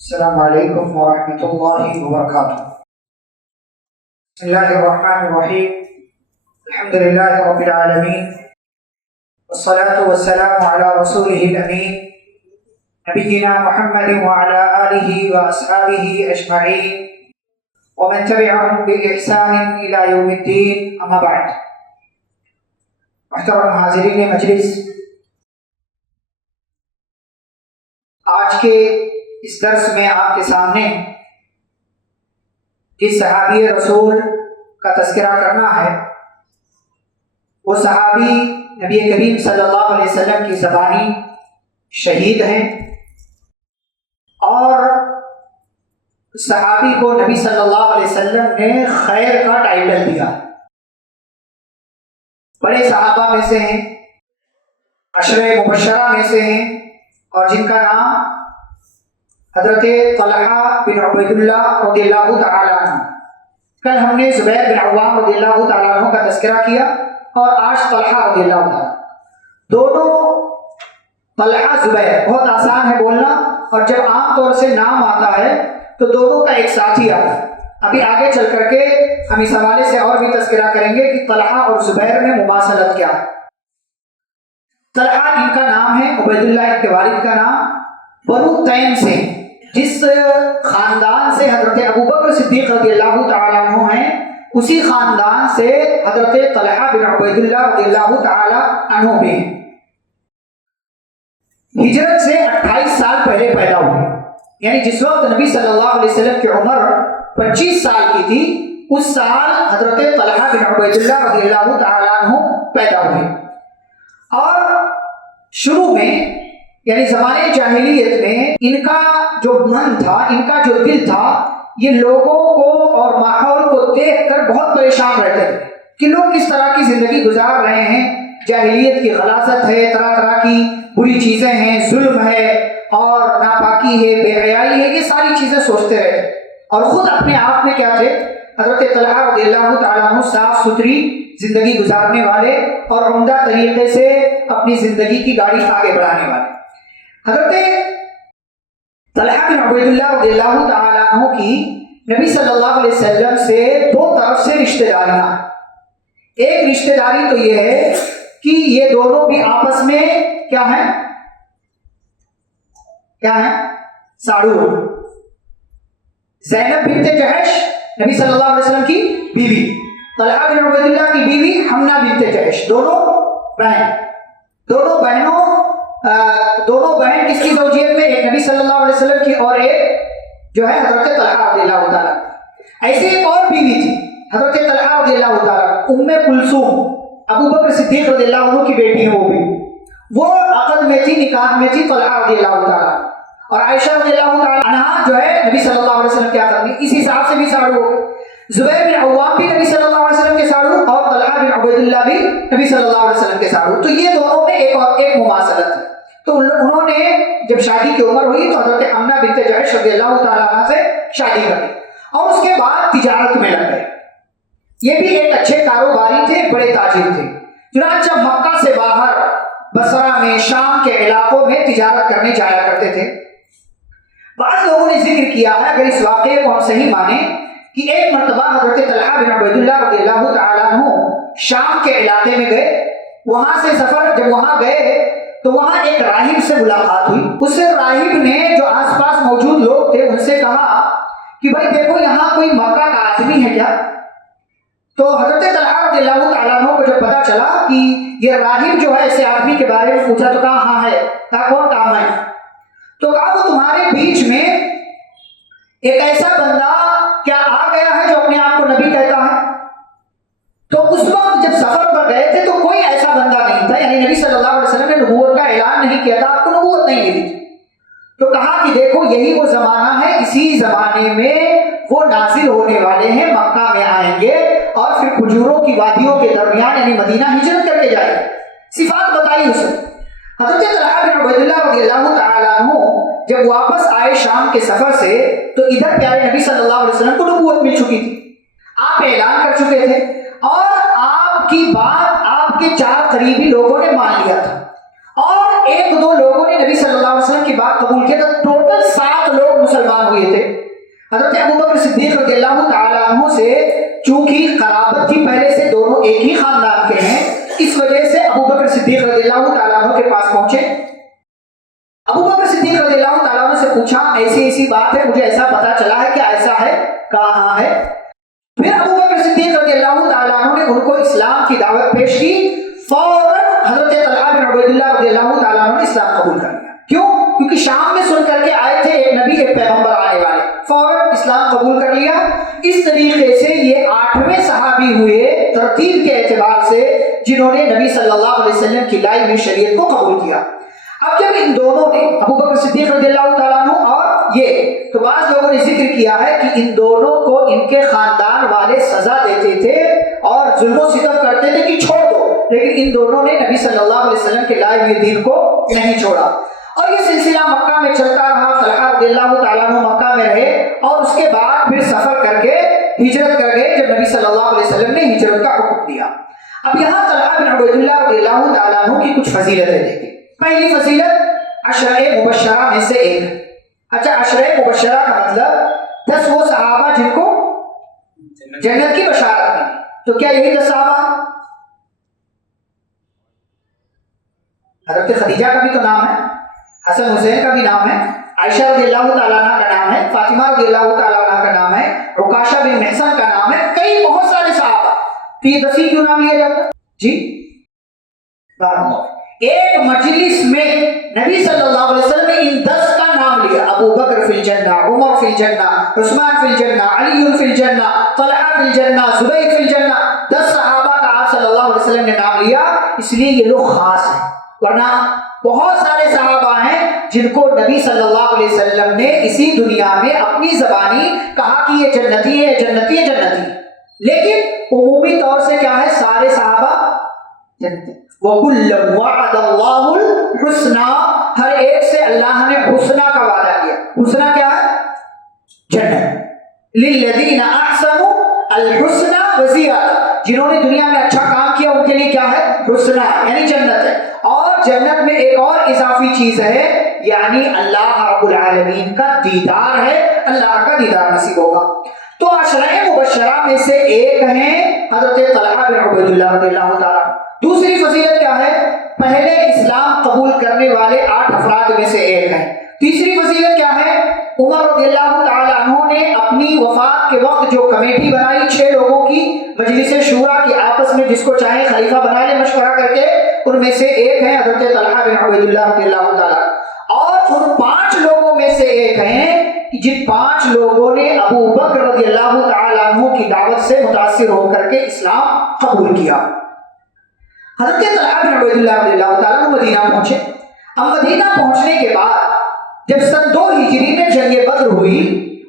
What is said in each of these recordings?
السلام علیکم ورحمۃ اللہ وبرکاتہ۔ بسم اللہ الرحمن الرحیم، الحمد للہ رب العالمین، والصلاة والسلام علی رسولہ الامین، نبینا محمد وعلی آلہ واصحابہ اجمعین ومن تبعهم بإحسان الى یوم الدین، اما بعد۔ محترم حاضرین مجلس، آج کے اس درس میں آپ کے سامنے جس صحابی رسول کا تذکرہ کرنا ہے وہ صحابی نبی کریم صلی اللہ علیہ وسلم کی زبانی شہید ہیں، اور صحابی کو نبی صلی اللہ علیہ وسلم نے خیر کا ٹائٹل دیا۔ بڑے صحابہ میں سے ہیں، عشرہ مبشرہ میں سے ہیں، اور جن کا نام حضرت طلحہ بن عبید اللہ رضی اللہ تعالیٰ عنہ۔ کل ہم نے زبیر بن عوام رضی اللہ تعالیٰ عنہ کا تذکرہ کیا، اور آج طلحہ رضی اللہ تعالیٰ۔ دونوں طلحہ زبیر بہت آسان ہے بولنا، اور جب عام طور سے نام آتا ہے تو دونوں کا ایک ساتھی آتا ہے۔ ابھی آگے چل کر کے ہم اس حوالے سے اور بھی تذکرہ کریں گے کہ طلحہ اور زبیر میں مماثلت کیا ہے۔ طلحہ ان کا نام ہے، عبید اللہ ان کے والد کا نام، بنو تیم سے، جس خاندان سے حضرت ابوبکر صدیق رضی اللہ تعالیٰ عنہ ہیں، اسی خاندان سے حضرت طلحہ بن عبید اللہ رضی اللہ تعالیٰ عنہ بھی ہیں۔ ہجرت سے 28 سال پہلے پیدا ہوئے، یعنی جس وقت نبی صلی اللہ علیہ وسلم کی عمر 25 سال کی تھی، اس سال حضرت طلحہ بن عبید اللہ رضی اللہ تعالیٰ عنہ پیدا ہوئے۔ اور شروع میں یعنی زمانے جاہلیت میں ان کا جو من تھا، ان کا جو دل تھا، یہ لوگوں کو اور ماحول کو دیکھ کر بہت پریشان رہتے تھے کہ لوگ کس طرح کی زندگی گزار رہے ہیں۔ جاہلیت کی غلاظت ہے، طرح طرح کی بری چیزیں ہیں، ظلم ہے اور ناپاکی ہے، بے حیائی ہے، یہ ساری چیزیں سوچتے رہتے، اور خود اپنے آپ میں کیا تھے؟ حضرت طلحہ رضی اللہ تعالیٰ عنہ صاف ستھری زندگی گزارنے والے اور عمدہ طریقے سے اپنی زندگی کی گاڑی آگے بڑھانے والے۔ حضرت طلحہ بن عبید اللہ رضی اللہ تعالیٰ عنہ کی نبی صلی اللہ علیہ وسلم سے دو طرف سے رشتہ داریاں۔ ایک رشتہ داری تو یہ ہے کہ یہ دونوں بھی آپس میں کیا ہیں؟ ساڑو۔ زینب بنت جحش نبی صلی اللہ علیہ وسلم کی بیوی، طلحہ بن عبید اللہ کی بیوی حمنہ بنت جحش، دونوں بہن کس کی زوجیت میں؟ ایک نبی صلی اللہ علیہ وسلم کی اور ایک جو ہے حضرت طلحہ رضی اللہ تعالیٰ۔ ایسے ایک اور بیوی تھی حضرت طلحہ رضی اللہ تعالیٰ، ام کلثوم، ابوبکر صدیق رضی اللہ عنہ کی بیٹی ہے وہ عقد میں تھی، نکاح میں تھی طلحہ رضی اللہ تعالیٰ، اور عائشہ رضی اللہ تعالیٰ عنہا جو ہے نبی صلی اللہ علیہ وسلم کیا کرنی، اس حساب سے بھی ساڑو ہو گئے۔ زبیر بن عوام بھی نبی صلی اللہ علیہ وسلم کے ساڑو، اور طلحہ بن عبید اللہ بھی نبی صلی اللہ علیہ وسلم کے ساڑو۔ تو یہ دونوں میں ایک مماثلت ہے۔ تو انہوں نے جب شادی کی عمر ہوئی تو حضرت حمنہ بنت جحش رضی اللہ تعالیٰ عنہ سے شادی کر دی، اور اس کے بعد تجارت میں لگ گئے۔ یہ بھی ایک اچھے کاروباری تھے، بڑے تاجر تھے، چنانچہ مکہ سے باہر بصرہ میں، شام کے علاقوں میں تجارت کرنے جایا کرتے تھے۔ بعض لوگوں نے ذکر کیا ہے، اگر اس واقعے کو ہم صحیح مانیں، کہ ایک مرتبہ حضرت طلحہ بن عبید اللہ رضی اللہ تعالیٰ عنہ شام کے علاقے میں گئے، وہاں سے سفر جب وہاں گئے تو وہاں ایک راہب سے ملاقات ہوئی۔ اس راہب نے جو آس پاس موجود لوگ تھے ان سے کہا کہ بھائی دیکھو یہاں کوئی مکہ کا آدمی ہے کیا؟ تو حضرت طلحہ رضی اللہ تعالیٰ عنہ کو جب پتا چلا کہ یہ راہب جو ہے ایسے آدمی کے بارے میں پوچھا تو کہا ہاں ہے، کہا کون کام ہے؟ تو کہا وہ تمہارے بیچ میں ایک ایسا بندہ کیا آ گیا ہے جو اپنے آپ کو نبی کہتا ہے؟ تو اس وقت جب سفر پر گئے تھے تو کوئی ایسا بندہ نہیں تھا، یعنی نبی صلی اللہ علیہ وسلم نے نبوت کا اعلان نہیں کیا تھا، آپ کو نبوت نہیں ملی تھی۔ تو کہا کہ دیکھو یہی وہ زمانہ ہے، اسی زمانے میں وہ نازل ہونے والے ہیں، مکہ میں آئیں گے اور پھر کھجوروں کی وادیوں کے درمیان یعنی مدینہ ہجرت کر کے جائیں گے۔ صفات بتائی اسے۔ حضرت طلحہ بن عبید اللہ رضی اللہ تعالیٰ عنہ جب واپس آئے شام کے سفر سے تو ادھر پیارے نبی صلی اللہ علیہ وسلم کو نبوت مل چکی تھی، آپ اعلان کر چکے تھے، اور آپ کی بات آپ کے 4 قریبی لوگوں نے مان لیا تھا، اور 1-2 لوگوں نے نبی صلی اللہ علیہ وسلم کی بات قبول کی، تو ٹوٹل 7 لوگ مسلمان ہوئے تھے. حضرت ابوبکر صدیق رضی اللہ تعالیٰ عنہ سے چونکہ قرابت تھی پہلے سے، دونوں ایک ہی خاندان کے ہیں، اس وجہ سے ابوبکر صدیق رضی اللہ تعالیٰ عنہ کے پاس پہنچے. ابوبکر صدیق رضی اللہ تعالیٰ عنہ سے پوچھا ایسی ایسی بات ہے، مجھے ایسا پتا چلا ہے کہ ایسا ہے، کہاں ہے؟ پھر ابوبکر صدیق رضی اللہ تعالیٰ عنہ نے ان کو اسلام کی دعوت پیش کی. فوراً حضرت طلحہ بن عبید اللہ رضی اللہ تعالیٰ عنہ نے اسلام قبول کر لیا. کیوں؟ کیونکہ شام میں سن کر کے آئے تھے ایک نبی ایک پیغمبر آنے والے، فوراً اسلام قبول کر لیا. اس طریقے سے یہ 8ویں صحابی ہوئے ترتیب کے اعتبار سے جنہوں نے نبی صلی اللہ علیہ وسلم کی لائی ہوئی شریعت کو قبول کیا. اب جب ان دونوں نے ابوبکر صدیق رضی اللہ تعالیٰ عنہ اور یہ، تو بعض لوگوں نے ذکر کیا ہے کہ ان دونوں کو ان کے خاندان والے سزا دیتے تھے اور ظلم و ستم کرتے تھے کہ چھوڑ دو، لیکن ان دونوں نے نبی صلی اللہ علیہ وسلم کے لائے ہوئے دین کو نہیں چھوڑا. اور یہ سلسلہ مکہ میں چلتا رہا. طلحہ رضی اللہ تعالیٰ عنہ مکہ میں رہے اور اس کے بعد پھر سفر کر کے ہجرت کر گئے جب نبی صلی اللہ علیہ وسلم نے ہجرت کا حکم دیا. اب یہاں طلحہ بن عبید اللہ رضی اللہ تعالیٰ عنہ کی کچھ فضیلتیں دیکھیں. پہلی فضیلت عشرہ مبشرہ میں سے ایک. اچھا، عشرہ مبشرہ کا مطلب 10 وہ صحابہ جن کو جنت کی بشارت ملی. تو کیا یہی 10 صحابہ؟ حضرت خدیجہ کا بھی تو نام ہے، حسن حسین کا بھی نام ہے، عائشہ رضی اللہ تعالیٰ عنہ کا نام ہے، فاطمہ رضی اللہ تعالیٰ عنہ کا نام ہے، عکاشہ بن محصن کا نام ہے، کئی بہت سارے صحابہ. تو یہ 10 کیوں نام لیا جاتا جی؟ ایک مجلس میں نبی صلی اللہ علیہ وسلم نے ان 10 کا نام لیا. ابو بکر فی الجنہ، عمر فی الجنہ، عثمان فی الجنہ، علی فی الجنہ، طلحہ فی الجنہ، زبیر فی الجنہ. 10 صحابہ کا آپ صلی اللہ علیہ وسلم نے نام لیا، اس لیے یہ لوگ خاص ہیں. ورنہ بہت سارے صحابہ ہیں جن کو نبی صلی اللہ علیہ وسلم نے اسی دنیا میں اپنی زبانی کہا کہ یہ جنتی ہے، جنتی ہے، جنتی، لیکن عمومی طور سے کیا ہے، سارے صحابہ جنتی. وَكُلًّا وَعَدَ اللَّهُ الْحُسْنَى، ہر ایک سے اللہ نے حسنہ کا وعدہ کیا. حسنہ کیا ہے؟ جنت. لِلَّذِينَ أَحْسَنُوا الْحُسْنَى وَزِيَادَةٌ، جنہوں نے دنیا میں اچھا کام کیا ان کے لیے کیا ہے؟ حسنہ، یعنی جنت ہے. اور جنت میں ایک اور اضافی چیز ہے، یعنی اللہ رب العالمین کا دیدار ہے، اللہ کا دیدار نصیب ہوگا. تو عشرہ مبشرہ میں سے ایک ہیں حضرت طلحہ بن عبید اللہ رضی اللہ تعالیٰ. دوسری فضیلت کیا ہے؟ پہلے اسلام قبول کرنے والے 8 افراد میں سے ایک ہیں. تیسری فضیلت کیا ہے؟ عمر رضی اللہ تعالیٰ عنہ نے اپنی وفات کے وقت جو کمیٹی بنائی 6 لوگوں کی، مجلس شورا کی، آپس میں جس کو چاہے خلیفہ بنا لے مشورہ کر کے، ان میں سے ایک ہے حضرت طلحہ بن عبید اللہ رضی اللہ تعالیٰ. اور ان 5 لوگوں میں سے ایک ہیں جن 5 لوگوں نے ابو بکر رضی اللہ تعالیٰ عنہ کی دعوت سے متاثر ہو کر کے اسلام قبول کیا. حضرت طلحہ بن عبید اللہ رضی اللہ تعالیٰ عنہ مدینہ پہنچے. اب مدینہ پہنچنے کے بعد جب سن 2 ہجری میں جنگ بدر ہوئی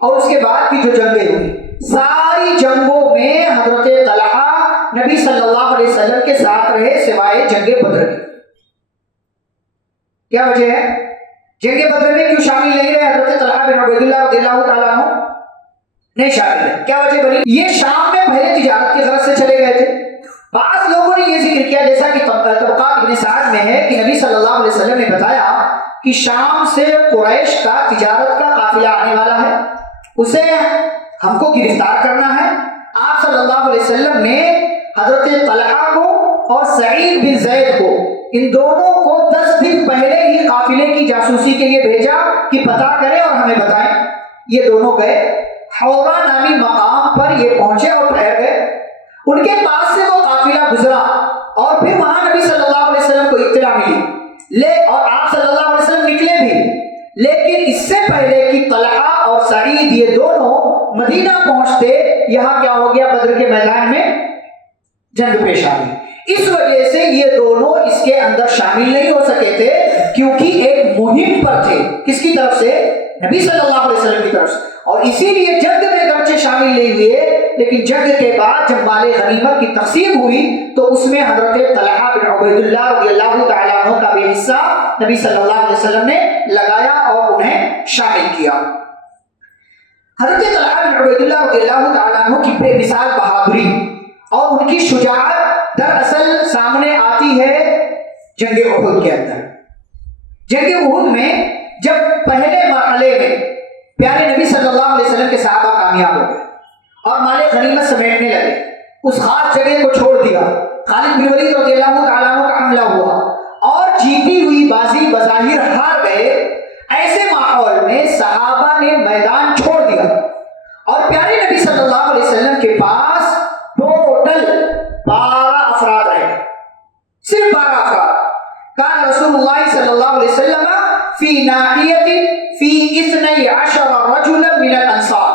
اور اس کے بعد کی جو جنگیں ہوئی، ساری جنگوں میں حضرت طلحہ نبی صلی اللہ علیہ وسلم کے ساتھ رہے سوائے جنگ بدر کی. کیا وجہ ہے؟ جنگ بدر میں کیوں شامل نہیں رہے حضرت طلحہ بن عبید اللہ رضی اللہ تعالیٰ عنہ؟ نہیں شامل ہے. کیا وجہ بنی؟ یہ شام میں پہلے تجارت کی غرض سے چلے گئے تھے. بعض لوگوں نے یہ ذکر کیا جیسا کہ طبقات ابن سعد میں ہے کہ نبی صلی اللہ علیہ وسلم نے بتایا کہ شام سے قریش کا تجارت کا قافلہ آنے والا ہے، اسے ہم کو گرفتار کرنا ہے. آپ صلی اللہ علیہ وسلم نے حضرت طلحہ کو اور سعید بن زید کو، ان دونوں کو 10 دن پہلے ہی قافلے کی جاسوسی کے لیے بھیجا کہ پتہ کریں اور ہمیں بتائیں. یہ دونوں گئے، حورا نامی مقام پر یہ پہنچے اور ٹھہر گئے. ان کے پاس سے وہ قافلہ گزرا اور پھر وہاں نبی صلی اللہ علیہ وسلم کو اطلاع ملی اور آپ صلی اللہ علیہ وسلم نکلے بھی. لیکن اس سے پہلے کہ طلحہ اور سعید یہ دونوں مدینہ پہنچتے، یہاں کیا ہو گیا؟ بدر کے میدان میں جنگ پیش آ گئی. اس وجہ سے یہ دونوں اس کے اندر شامل نہیں ہو سکے تھے، کیونکہ ایک مہم پر تھے. کس کی طرف سے؟ نبی صلی اللہ علیہ وسلم کی طرف سے. اور اسی لیے جنگ میں گرچہ شامل نہیں ہوئے، لیکن جنگ کے بعد جب مال غنیمت کی تقسیم ہوئی تو اس میں حضرت طلحہ بن عبید اللہ رضی اللہ تعالیٰ عنہ کا بھی حصہ نبی صلی اللہ علیہ وسلم نے لگایا اور انہیں شامل کیا. حضرت طلحہ بن عبید اللہ رضی اللہ تعالیٰ عنہ کی بے مثال بہادری اور ان کی شجاعت دراصل سامنے آتی ہے جنگ احد کے اندر. جنگ احد میں جب پہلے مرحلے میں پیارے نبی صلی اللہ علیہ وسلم کے صحابہ کامیاب ہو گئے اور مال غنیمت سمیٹنے لگے. اس خاص جگہ کو چھوڑ دیا. خالد بن ولید رضی اللہ تعالیٰ عنہ کا حملہ ہوا اور جیتی ہوئی بازی بظاہر ہار گئے. ایسے ماحول میں صحابہ نے میدان چھوڑ دیا اور پیارے نبی صلی اللہ علیہ وسلم کے پاس ٹوٹل 12 افراد رہے, صرف 12 افراد. کان رسول اللہ صلی اللہ علیہ وسلم فی ناحیت فی 12 رجلا من الانصار.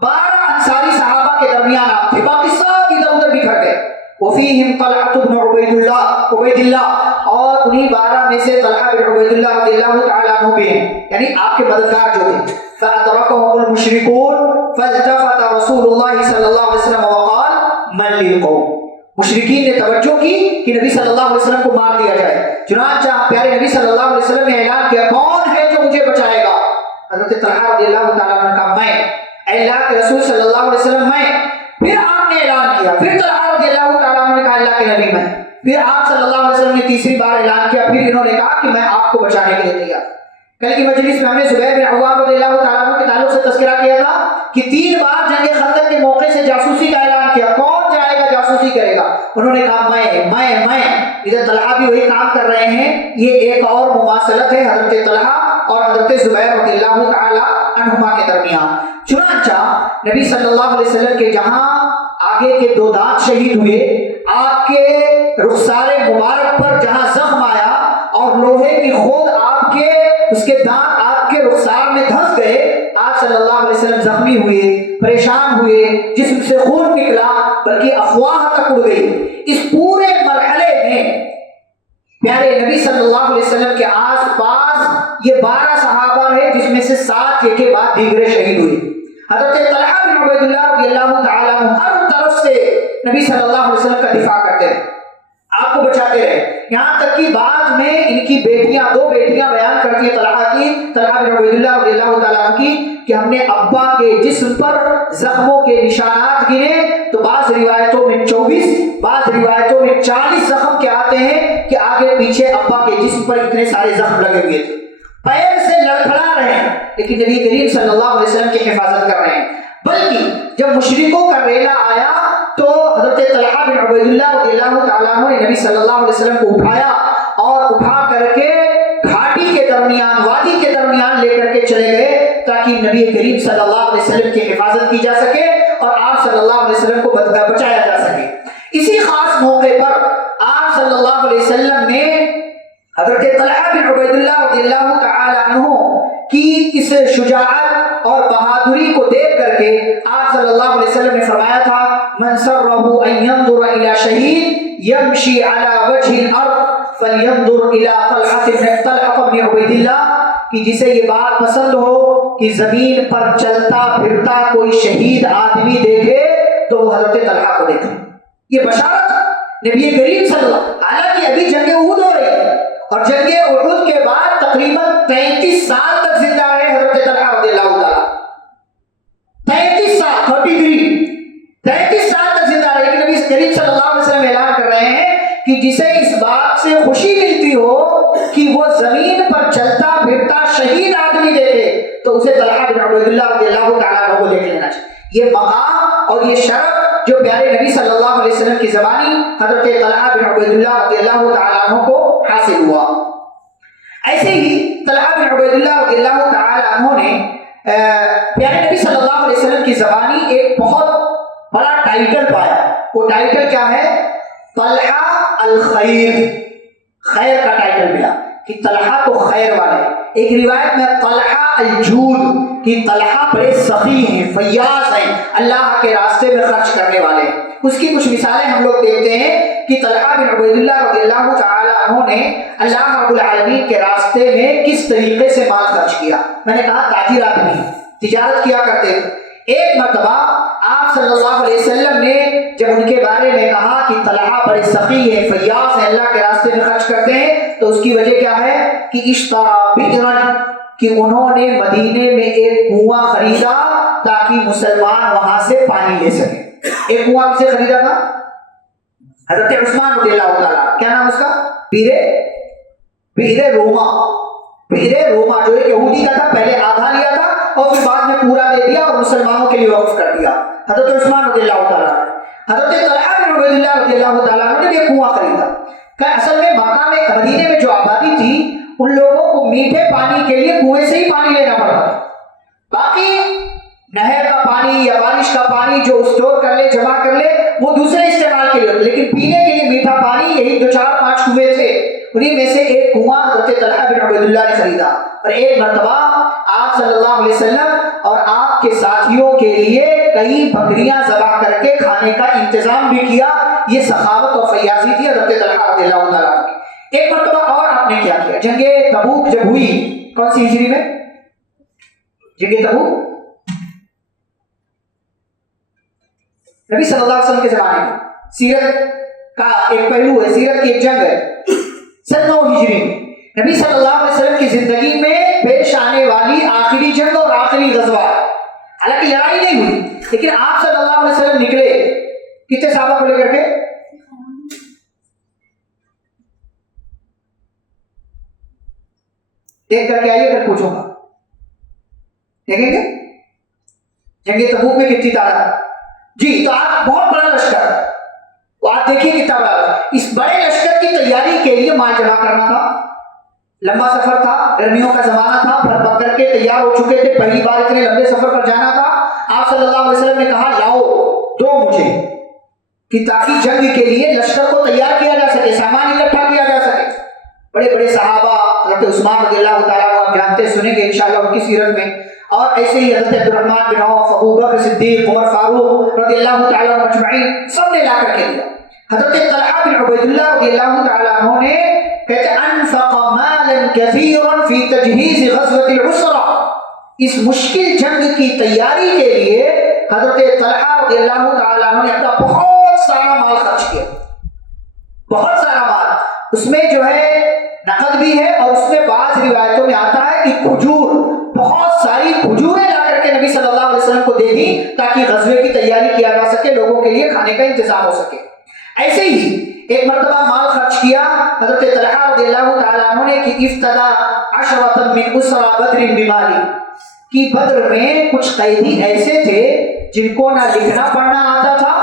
12 انصاری صحابہ کے درمیان آپ تھے, باقی سب ادھر ادھر بکھر گئے. وفیہم طلحہ بن عبید اللہ, اور انہی 12 میں سے طلحہ بن عبید اللہ رضی اللہ تعالیٰ عنہ بھی ہیں, یعنی آپ کے مددگار جو تھے. فأدركهم المشركون فالتفت رسول اللہ صلی اللہ علیہ وسلم وقال من للقوم. مشرکین نے توجہ کی کہ نبی صلی اللہ علیہ وسلم کو مار دیا جائے. چنانچہ پیارے نبی صلی اللہ علیہ وسلم نے اعلان کیا, کون ہے جو مجھے بچائے گا؟ حضرت طلحہ رضی اللہ تعالیٰ عنہ نے کہا میں. اے اللہ کے رسول صلی اللہ علیہ وسلم میں. پھر آپ نے اعلان کیا, پھر طلحہ رضی اللہ تعالیٰ عنہ نے کہا اللہ کے نبی میں. پھر آپ صلی اللہ علیہ وسلم نے تیسری بار اعلان کیا, پھر انہوں نے کہا کہ میں آپ کو بچانے کے لیے تیار. کل کی مجلس میں ہم نے زبیر بن عوام رضی اللہ تعالیٰ عنہ کے تعلق سے تذکرہ کیا تھا کہ 3 بار جنگ خندق کے موقع سے جاسوسی کا اعلان کیا, کون جائے گا جاسوسی کرے گا؟ انہوں نے کہا میں. ادھر طلحہ بھی وہی کام کر رہے ہیں. یہ ایک اور مماثلت ہے حضرت طلحہ اور حضرت زبیر رضی اللہ تعالیٰ عنہما کے درمیان. چنانچہ نبی صلی اللہ علیہ وسلم کے جہاں آگے کے 2 دانت شہید ہوئے, آپ کے رخسار مبارک پر جہاں زخم آیا اور لوہے کی خود آپ کے اس کے دانت آپ کے رخسار میں دھنس گئے, آپ صلی اللہ علیہ وسلم زخمی ہوئے, پریشان ہوئے, جسم سے خون نکلا, بلکہ افواہ تک اڑ گئی. اس پورے مرحلے میں پیارے نبی صلی اللہ علیہ وسلم کے آس پاس یہ 12 صحابہ ہیں, جس میں سے 7 ایک کے بعد دیگرے شہید ہوئے. حضرت طلحہ بن عبید اللہ رضی اللہ تعالیٰ عنہ ہر طرف سے نبی صلی اللہ علیہ وسلم کا دفاع کرتے رہے, آپ کو بچاتے رہے. یہاں تک کہ بعد میں ان کی بیٹیاں 2 بیٹیاں بیان کرتی ہیں طلحہ کی, طلحہ بن عبید اللہ رضی اللہ تعالیٰ عنہ کی, کہ ہم نے ابا کے جسم پر زخموں کے نشانات گنے تو بعض روایتوں میں 24, بعض روایتوں میں 40 زخم کے آتے ہیں کہ آگے پیچھے ابا کے جسم پر اتنے سارے زخم لگے ہوئے تھے. پیر سے لڑکھڑا رہے ہیں لیکن نبی کریم صلی اللہ علیہ وسلم کی حفاظت کر رہے ہیں. بلکہ جب مشرکوں کا ریلا آیا تو حضرت طلحہ بن عبید اللہ رضی اللہ تعالیٰ عنہ نے نبی صلی اللہ علیہ وسلم کو اٹھایا اور اٹھا کر کے گھاٹی کے درمیان, وادی کے درمیان لے کر کے چلے گئے تاکہ نبی کریم صلی اللہ علیہ وسلم کی حفاظت کی جا سکے اور آپ صلی اللہ علیہ وسلم کو بچایا جا سکے. اسی خاص موقع پر آپ صلی اللہ علیہ وسلم نے حضرت طلحہ بن عبید اللہ رضی اللہ تعالیٰ عنہ کی اس شجاعت اور بہادری کو دیکھ کر کے آپ صلی اللہ علیہ وسلم نے فرمایا تھا من سرہ ان ينظر الى شہید یمشی علی وجہ الارض فلینظر الى طلحہ بن عبید اللہ, کہ جسے یہ بات پسند ہو کہ زمین پر چلتا پھرتا کوئی شہید آدمی دیکھے تو وہ حضرت طلحہ کو دیکھے. یہ بشارت نبی کریم صلی اللہ, حالانکہ ابھی جنگ احد ہو رہی ہے اور جنگ احد کے بعد تقریباً 33 سال تک زندہ رہے حضرت طلحہ رضی اللہ تعالیٰ. 33 سال 33 سال تک زندہ رہے. نبی کریم صلی اللہ علیہ وسلم اعلان کر رہے ہیں کہ جسے اس بات سے خوشی ملتی ہو کہ وہ زمین پر چلتا پھرتا شہید آدمی دیکھے تو اسے طلحہ بن عبید اللہ رضی اللہ تعالیٰ عنہ کو دیکھ لینا چاہیے. یہ مقام اور یہ شرف جو پیارے نبی صلی اللہ علیہ وسلم کی زبانی حضرت طلحہ بن عبید اللہ رضی اللہ تعالیٰ عنہ کو حاصل ہوا. ایسے ہی طلحہ بن عبید اللہ رضی اللہ تعالیٰ عنہ نے پیارے نبی صلی اللہ علیہ وسلم کی زبانی ایک بہت بڑا ٹائٹل پایا. وہ ٹائٹل کیا ہے؟ طلحہ الخیر, خیر کا ٹائٹل ملا کہ طلحہ تو خیر والے. ایک روایت میں طلحہ الجود, کہ طلحہ بڑے سخی ہیں, فیاض ہیں, اللہ کے راستے میں خرچ کرنے والے ہیں. اس کی کچھ مثالیں ہم لوگ دیکھتے ہیں کہ طلحہ بن عبید اللہ رضی اللہ تعالیٰ عنہ نے اللہ رب العالمین کے راستے میں کس طریقے سے مال خرچ کیا. میں نے کہا تاجر آدمی, تجارت کیا کرتے. ایک مرتبہ آپ صلی اللہ علیہ وسلم نے جب ان کے بارے میں کہا کہ طلحہ بڑے سخی ہیں, فیاض ہیں, اللہ کے راستے میں خرچ کرتے ہیں, تو اس کی وجہ کیا ہے کہ اشترا بئرن, کہ انہوں نے مدینے میں ایک کنواں خریدا تاکہ مسلمان وہاں سے پانی لے سکیں. ایک کنواں سے خریدا تھا حضرت عثمان رضی اللہ تعالیٰ, کیا نام اس کا؟ بئر روما. بئر روما جو ایک یہودی کا تھا, پہلے آدھا لیا تھا اور پھر بعد میں پورا دے دیا اور مسلمانوں کے لیے وقف کر دیا. حضرت عثمان رضی اللہ تعالیٰ عنہ. حضرت طلحہ بن عبید اللہ رضی اللہ تعالیٰ عنہ نے بھی ایک کنواں خریدا. کہ اصل میں مکہ میں مدینے میں جو آبادی تھی ان لوگوں کو میٹھے پانی کے لیے کنویں سے ہی پانی لینا پڑتا تھا. باقی نہر کا پانی یا بارش کا پانی جو اسٹور کر لے جمع کر لے وہ دوسرے استعمال کے لیے، لیکن پینے کے لیے میٹھا پانی یہی 2-4-5 کنویں تھے. انہیں میں سے ایک کنواں حضرت طلحہ بن عبید اللہ نے خریدا. اور ایک مرتبہ آپ صلی اللہ علیہ وسلم اور آپ کے ساتھیوں کے لیے کئی بکریاں ذبح کر کے کھانے کا انتظام بھی کیا. یہ سخاوت اور فیاضی تھی حضرت طلحہ رضی اللہ تعالیٰ عنہ کی. ایک مرتبہ اور آپ نے کیا کیا، جنگ تبوک جب ہوئی، کون سی ہجری میں جنگ تبوک؟ نبی صلی اللہ علیہ وسلم کے زمانے میں. سیرت کا ایک پہلو ہے، سیرت کی ایک جنگ ہے. 9 ہجری میں نبی صلی اللہ علیہ وسلم کی زندگی میں پیش آنے والی آخری جنگ اور آخری غزوہ. حالانکہ لڑائی نہیں ہوئی لیکن آپ صلی اللہ علیہ وسلم نکلے کتنے صحابہ کو لے کر کے؟ دیکھ کر کے آئیے، پھر پوچھوں گا. دیکھیں گے جنگ تبوک میں کتنی تعداد؟ جی، تو آپ بہت بڑا لشکر، تو آپ دیکھیے کتنا بڑا لشکر. اس بڑے لشکر کی تیاری کے لیے مال جمع کرنا تھا. لمبا سفر تھا، گرمیوں کا زمانہ تھا، پھر پک کر کے تیار ہو چکے تھے، پہلی بار اتنے لمبے سفر پر جانا تھا. آپ صلی اللہ علیہ وسلم نے کہا لاؤ دو مجھے، کہ تاکہ جنگ کے لیے لشکر کو تیار کیا جا سکے، سامان اکٹھا کیا جا سکے. بڑے بڑے صحابہ، حضرت عثمان رضی اللہ تعالیٰ عنہ آپ جانتے سنیں گے انشاءاللہ ان کی سیرت میں، اور ایسے ہی حضرت عبدالرحمن بن عوف، ابو بکر صدیق، عمر فاروق رضی اللہ تعالیٰ عنہ اجمعین، سب نے لا کر کے دیا. حضرت طلحہ بن عبید اللہ رضی اللہ تعالیٰ عنہ نے کہتے انفق مالا کثیرا فی تجہیز غزوۃ العسرہ، اس مشکل جنگ کی تیاری کے لیے حضرت طلحہ رضی اللہ تعالیٰ عنہ نے اپنا بہت سارا مال خرچ کیا. بہت سارا مال، اس میں جو ہے نقد بھی ہے، اور اس میں بعض روایتوں میں آتا ہے کہ کھجور، بہت ساری کھجوریں لا کر کے نبی صلی اللہ علیہ وسلم کو دے دی تاکہ غزوے کی تیاری کیا جا سکے، لوگوں کے لیے کھانے کا انتظام ہو سکے. ایسے ہی ایک مرتبہ مال خرچ کیا حضرت طلحہ رضی اللہ تعالیٰ عنہ نے کہ افتدا عشرۃ من اسرى بدر بمالی، کہ بدر میں کچھ قیدی ایسے تھے جن کو نہ لکھنا پڑھنا آتا تھا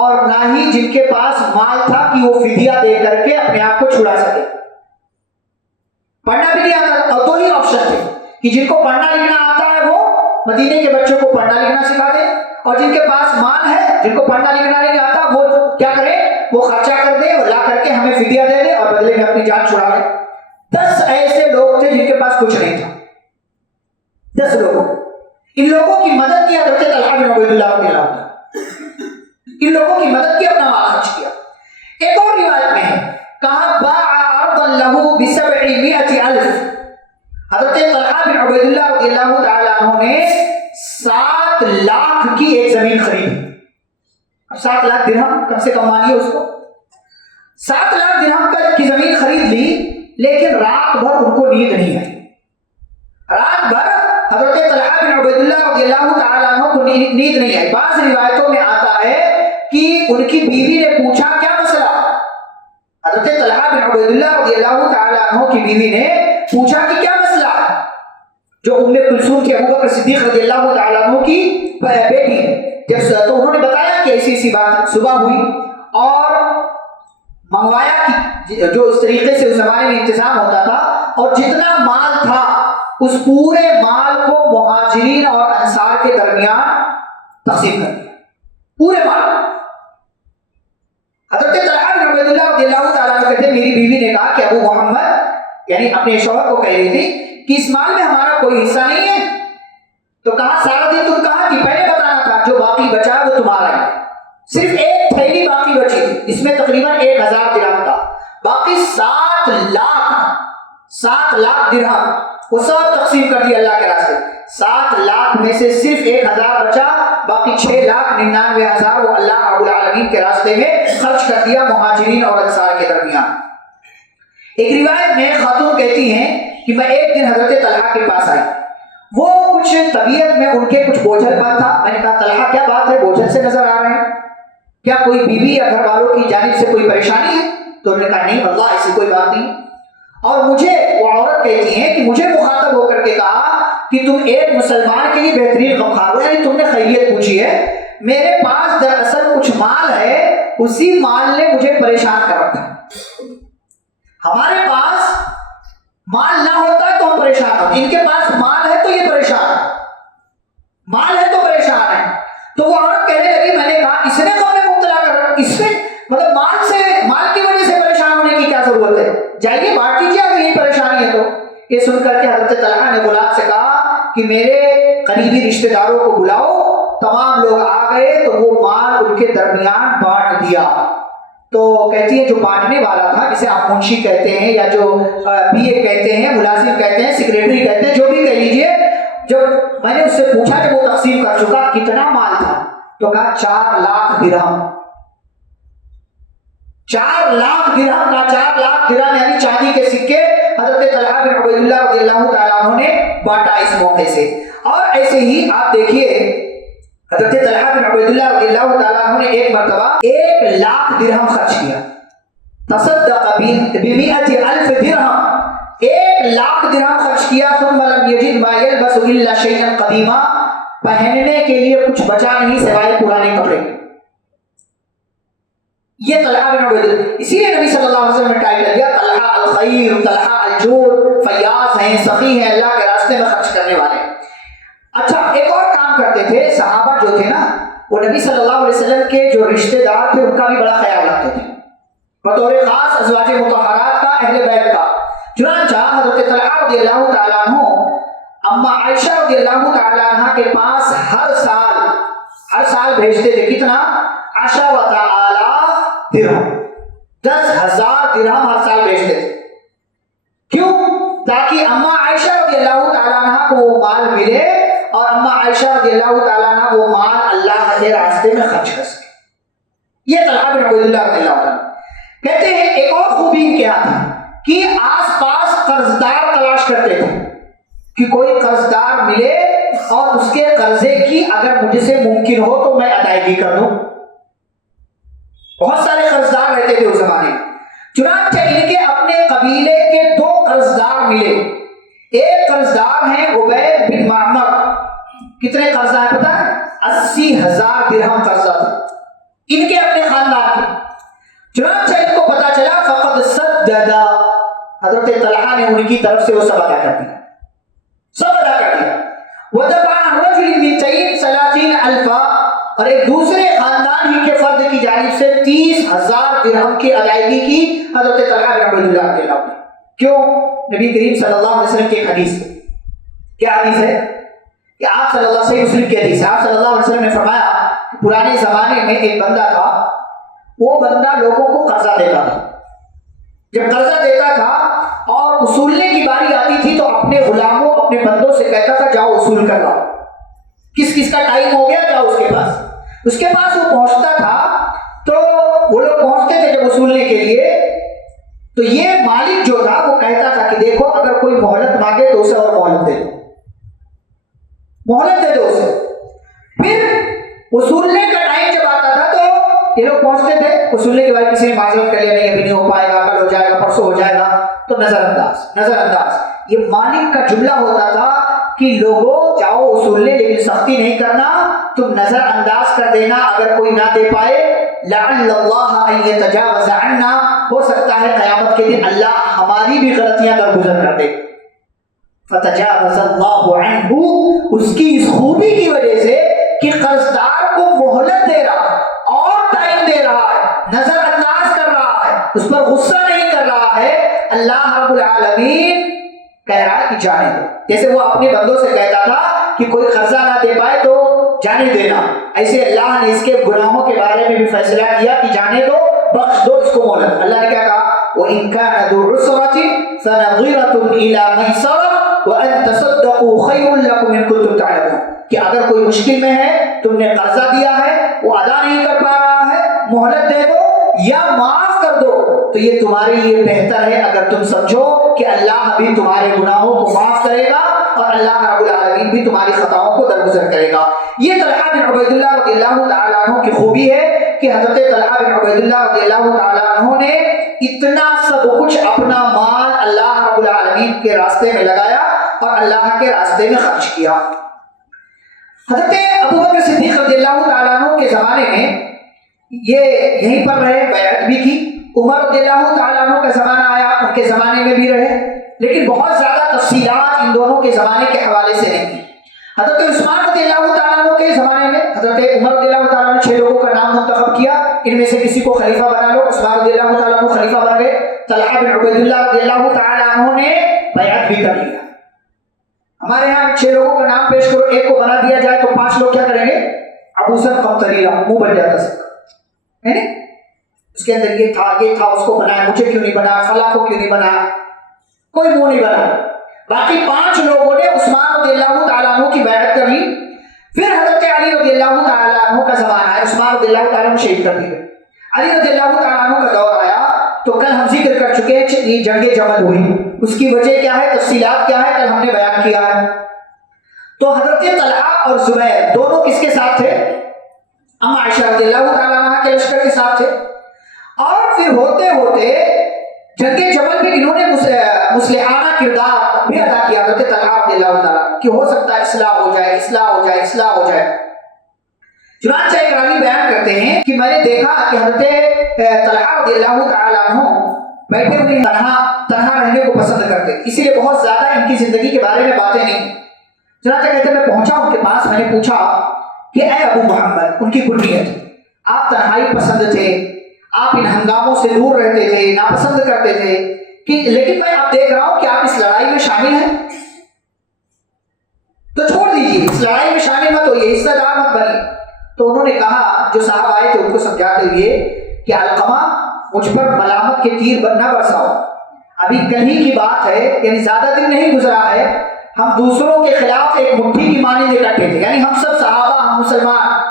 اور نہ ہی جن کے پاس مال تھا کہ وہ فدیہ دے کر کے اپنے آپ کو چھڑا سکے. پڑھنا بھی نہیں آتا تھا، اور دو ہی آپشن تھے کہ جن کو پڑھنا لکھنا آتا ہے وہ مدینے کے بچوں کو پڑھنا لکھنا سکھا دے، اور جن کے پاس مال ہے، جن کو پڑھنا لکھنا نہیں آتا، وہ کیا کرے، وہ خرچہ کر دے اور لا کر کے ہمیں فدیہ دے دے اور بدلے میں اپنی جان چھڑا لے. 10 ایسے لوگ تھے جن کے پاس کچھ نہیں تھا. 10 لوگوں، ان لوگوں کی مدد کی حضرت طلحہ بن عبید اللہ رضی اللہ عنہ، ان لوگوں کی مدد کی، اپنا مال خرچ کیا. ایک اور روایت میں ہے کہا باع ارضا له ب700,000، حضرت طلحہ بن عبید اللہ رضی اللہ تعالیٰ عنہ نے 7 لاکھ کی ایک زمین خریدی. اب 7 لاکھ درہم کم سے کم مانیے اس کو، 7 لاکھ درہم کی زمین خرید لی، لیکن رات بھر ان کو نیند نہیں آئی. رات بھر حضرت طلحہ بن عبید اللہ رضی اللہ تعالیٰ عنہ کو نیند نہیں آئی. بعض روایتوں میں آتا ہے کہ ان کی بیوی نے پوچھا کیا مسئلہ، حضرت طلحہ بن عبید اللہ رضی اللہ تعالیٰ عنہ کی بیوی نے پوچھا کہ کیا مسئلہ ہے، جو ام کلثوم کی ابو بکر صدیق رضی اللہ تعالیٰ عنہ کی بیٹی ہے. جب تو انہوں نے بتایا کہ ایسی ایسی بات صبح ہوئی، اور منگوایا کہ جو اس طریقے سے اس زمانے میں انتظام ہوتا تھا، اور جتنا مال تھا اس پورے مال کو مہاجرین اور انصار کے درمیان تقسیم کر دیا، پورے مال. حضرت طلحہ بن عبید اللہ رضی اللہ تعالیٰ عنہ کہتے ہیں میری بیوی نے کہا کہ ابو محمد، یعنی اپنے شوہر کو کہہ رہی تھی کہ اس مال میں ہمارا کوئی حصہ نہیں ہے. تو کہا سارا دن تم کہا کہ پہلے بتانا تھا، جو باقی بچا وہ تمہارا ہے. صرف ایک تھیلی باقی بچی تھی، اس میں تقریباً 1000 درہم تھا، باقی 7 لاکھ درہم وہ سب تقسیم کر دیا اللہ کے راستے. 7 لاکھ میں سے صرف 1000 بچا، باقی 6,99,000 وہ اللہ رب العالمین کے راستے میں خرچ کر دیا مہاجرین اور انصار کے درمیان. ایک روایت میں خاتون کہتی ہیں کہ میں ایک دن حضرت طلحہ کے پاس آئی، وہ کچھ طبیعت میں ان کے کچھ بوجھل پن تھا. میں نے کہا طلحہ کیا بات ہے، بوجھل سے نظر آ رہے ہیں، کیا کوئی بیوی یا گھر والوں کی جانب سے کوئی پریشانی ہے؟ تو انہوں نے کہا نہیں واللہ ایسی کوئی بات نہیں. اور مجھے وہ عورت کہتی ہیں کہ مجھے مخاطب ہو کر کے کہا کہ تم ایک مسلمان کے لیے بہترین غمخوار ہو، یعنی تم نے خیریت پوچھی ہے، میرے پاس دراصل کچھ مال ہے، اسی مال نے مجھے پریشان کر رکھا ہے۔ ہمارے پاس مال نہ ہوتا تو ہم پریشان ہوتے، ان کے پاس مال ہے تو یہ پریشان ہے، مال ہے تو پریشان ہے۔ تو وہ عورت کہنے لگی، میں نے کہا اس نے تو ہمیں مبتلا کر رکھا، اس سے مطلب مال کی وجہ سے پریشان ہونے کی کیا ضرورت ہے، جائیے بانٹ دیجیے اگر یہی پریشانی ہے تو۔ یہ سن کر کے حضرت طلحہ نے غلام سے کہا کہ میرے قریبی رشتہ داروں کو بلاؤ، تمام لوگ آ گئے تو وہ مال ان کے درمیان بانٹ دیا۔ تو کہتی ہے جو بانٹنے والا تھا، جسے آپ منشی کہتے ہیں یا جو پی اے کہتے ہیں، ملازم کہتے ہیں، سیکریٹری کہتے ہیں، جو بھی کہہ لیجیے، جب میں نے اس سے پوچھا کہ وہ تقسیم کر چکا کتنا مال تھا، تو کہا 4 لاکھ درہم۔ 4 لاکھ درہم کا 4 لاکھ درہم یعنی چاندی کے سکے حضرت طلحہ بن عبید اللہ رضی اللہ تعالیٰ عنہ نے بانٹا اس موقع سے۔ اور ایسے ہی آپ دیکھیے حضرت طلحہ بن عبید اللہ رضی اللہ تعالیٰ عنہ نے ایک مرتبہ 1 لاکھ درہم خرچ کیا، تصدق ب100,000 درہم، 1 لاکھ درہم خرچ کیا، ثم لم یجد ما یلبس الا شیئا قدیما، پہننے کے لیے کچھ بچا نہیں سوائے پرانے کپڑے۔ یہ طلحہ بن عبید اللہ، اسی لیے نبی صلی اللہ علیہ وسلم نے ٹائٹل دیا طلحہ الخیر، طلحہ الجود، فیاض ہیں، سخی ہیں، اللہ کے راستے میں خرچ کرنے والے۔ اچھا ایک اور کام کرتے تھے صحابہ جو تھے نا، وہ نبی صلی اللہ علیہ وسلم کے جو رشتہ دار تھے ان کا بھی بڑا خیال رکھتے تھے، بطور خاص ازواج مطہرات کا، اہل بیت کا۔ چنانچہ حضرت طلحہ رضی اللہ تعالیٰ عنہ اما عائشہ رضی اللہ تعالیٰ عنہ کے پاس ہر سال بھیجتے تھے، کتنا؟ 10,000 درہم، 10,000 درہم ہر سال بھیجتے تھے۔ کیوں؟ تاکہ اما عائشہ رضی اللہ تعالیٰ عنہ کو وہ مال ملے اور اما عائشہ رضی اللہ تعالیٰ عنہ وہ مال اللہ کے راستے میں خرچ کر سکے۔ یہ طلحہ بن عبید اللہ رضی اللہ عنہ کہتے ہیں ایک اور خوبی کیا تھی کہ آس پاس قرضدار تلاش کرتے تھے کہ کوئی قرضدار ملے اور اس کے قرضے کی اگر مجھ سے ممکن ہو تو میں ادائیگی کر دوں۔ بہت سارے قرضدار رہتے تھے اس زمانے میں، چنانچہ ان کے اپنے قبیلے کے 2 قرضدار ملے۔ ایک قرضدار ہیں عبید بن معمر، کتنے قرضہ ہے پتہ ہے؟ 80,000 درہم قرضہ تھا ان کے اپنے خاندان کے۔ چنانچہ ان کو پتا چلا فقد سدد، حضرت طلحہ نے ان کی طرف سے وہ سب ادا کر دیا، سب ادا کر دیا۔ ودفع عن رجل 230,000، اور ایک دوسرے خاندان ہی کے فرد کی جانب سے 30,000 درہم کی ادائیگی کی حضرت طلحہ بن عبید اللہ کے نام۔ کیوں؟ نبی کریم صلی اللہ علیہ وسلم کی ایک حدیث ہے، کیا حدیث ہے کہ آپ صلی اللہ علیہ وسلم کی حدیث ہے، آپ صلی اللہ علیہ وسلم نے فرمایا کہ پرانے زمانے میں ایک بندہ تھا، وہ بندہ لوگوں کو قرضہ دیتا تھا، جب قرضہ دیتا تھا اور وصولنے کی باری آتی تھی تو اپنے غلاموں اپنے بندوں سے کہتا تھا جاؤ وصول کر لاؤ، کس کس کا ٹائم ہو گیا جاؤ اس کے پاس وہ پہنچتا تھا تو وہ لوگ پہنچتے تھے جب وصولنے کے لیے، تو یہ مالک جو تھا وہ کہتا تھا کہ دیکھو اگر کوئی مہلت مانگے تو اسے اور مہلت دے دو، مہلت دے دو اسے۔ پھر وصولنے کا ٹائم جب آتا تھا تو یہ لوگ پہنچتے تھے، وصولنے کے بعد کسی نے معذرت کر لیا نہیں ابھی نہیں ہو پائے گا، کل ہو جائے گا، پرسوں ہو جائے گا، تو نظر انداز۔ یہ مالک کا جملہ ہوتا تھا کہ لوگوں جاؤ وصولنے لیکن سختی نہیں کرنا، تم نظر انداز کر دینا، اگر کوئی نہ دے پائے لعل اللہ ان یتجاوز عنا، ہو سکتا ہے قیامت کے دن اللہ ہماری بھی غلطیاں درگزر کر دے۔ فتجاوز اللہ عنہ، اس کی اس خوبی کی وجہ سے کہ قرضدار کو مہلت دے رہا ہے اور ٹائم دے رہا ہے، نظر انداز کر رہا ہے، اس پر غصہ نہیں کر رہا ہے، اللہ رب العالمین کہہ رہا ہے کہ جانے دو۔ جیسے وہ اپنے بندوں سے کہتا تھا کہ کوئی قرضہ نہ دے پائے تو جانے دینا، ایسے اللہ نے اس کے گناہوں کے بارے میں بھی فیصلہ کیا کہ جانے دو، بخش دو اس کو مہلت۔ اللہ نے کیا کہا وَإِن كَانَ ذُو عُسْرَةٍ فَنَظِرَةٌ إِلَىٰ مَيْسَرَةٍ وَأَن تَصَدَّقُوا خَيْرٌ لَكُمْ إِن كُنتُمْ تَعْلَمُونَ، کہ اگر کوئی مشکل میں ہے، تم نے قرضہ دیا ہے وہ ادا نہیں کر پا رہا ہے، مہلت دے دو یا معاف کر دو، تو یہ تمہارے لیے بہتر ہے اگر تم سمجھو کہ اللہ بھی تمہارے گناہوں کو معاف کرے گا اور اللہ رب العالمین بھی تمہاری خطاؤں کو درگزر کرے گا۔ یہ طلحہ بن عبید اللہ رضی اللہ تعالیٰ عنہ کی خوبی ہے کہ حضرت طلحہ بن عبید اللہ رضی اللہ تعالیٰ عنہ نے اتنا سب کچھ اپنا مال اللہ رب العالمین کے راستے میں لگایا اور اللہ کے راستے میں خرچ کیا۔ حضرت ابو بکر صدیق رضی اللہ تعالیٰ عنہ کے زمانے میں یہ یہیں پر رہے، بیعت بھی کی۔ عمر رضی اللہ تعالیٰ عنہ کا زمانہ آیا، ان کے زمانے میں بھی رہے، لیکن بہت زیادہ تفصیلات ان دونوں کے زمانے کے حوالے سے نہیں۔ حضرت عثمان رضی اللہ تعالیٰ عنہ کے زمانے میں حضرت عمر رضی اللہ تعالیٰ عنہ 6 لوگوں کا نام منتخب کیا، ان میں سے کسی کو خلیفہ بنا لو۔ عثمان رضی اللہ تعالیٰ عنہ خلیفہ بن گئے۔ طلحہ بن عبید اللہ رضی اللہ تعالیٰ عنہ نے بیعت بھی کر لیا۔ ہمارے یہاں 6 لوگوں کا نام پیش کرو، ایک کو بنا دیا جائے تو 5 لوگ کیا کریں گے؟ ابو سر قمطریہ، منہ بن جاتا سب کا، ہے نا؟ اس کے اندر یہ تھا یہ تھا، اس کو بنایا، مجھے کیوں نہیں بنا، فلاں کو کیوں نہیں بنا، کوئی منہ نہیں بنا۔ باقی 5 لوگوں نے عثمان رضی اللہ تعالیٰ عنہ کی بیعت کر لی۔ پھر حضرت علی رضی اللہ تعالیٰ عنہ کا زمانہ ہے، عثمان رضی اللہ تعالیٰ عنہ شہید کر دیے۔ علی رضی اللہ تعالیٰ عنہ کا دور آیا تو کل ہم ذکر کر چکے ہیں یہ جنگ جمل ہوئی، اس کی وجہ کیا ہے، تفصیلات کیا ہے، کل ہم نے بیان کیا ہے۔ تو حضرت طلحہ اور زبیر دونوں کس کے ساتھ تھے؟ اما عائشہ رضی اللہ تعالیٰ عنہ کے لشکر کے ساتھ تھے۔ اور پھر ہوتے ہوتے جنگ جمل میں انہوں نے مصلحانہ کردار بھی ادا کیا حضرت طلحہ رضی اللہ تعالیٰ عنہ، کہ ہو سکتا ہے اصلاح ہو جائے، اصلاح ہو جائے، اصلاح ہو جائے۔ چنانچہ ایک راوی بیان کرتے ہیں کہ میں نے دیکھا کہ حضرت طلحہ رضی اللہ تعالیٰ عنہ بیٹھے ہوئے تنہا رہنے کو پسند کرتے، اسی لیے بہت زیادہ ان کی زندگی کے بارے میں باتیں نہیں۔ چنانچہ کہتے میں پہنچا ان کے پاس، میں نے پوچھا کہ اے ابو محمد، ان کی کنیت، آپ تنہائی پسند تھے، آپ ان ہنگاموں سے دور رہتے تھے، ناپسند کرتے تھے، کہ لیکن میں اب دیکھ رہا ہوں کہ آپ اس لڑائی میں شامل ہیں، تو چھوڑ دیجیے، اس لڑائی میں شامل مت ہوئیے، حصہ دار مت بنیے۔ تو انہوں نے کہا، جو صاحب آئے تھے ان کو سمجھاتے ہوئے، کہ علقمہ مجھ پر ملامت کے تیر نہ برساؤ، ابھی کل ہی کی بات ہے، یعنی زیادہ دن نہیں گزرا ہے، ہم دوسروں کے خلاف ایک مٹھی کی مانند اکٹھے تھے، یعنی ہم سب صحابہ، ہم مسلمان،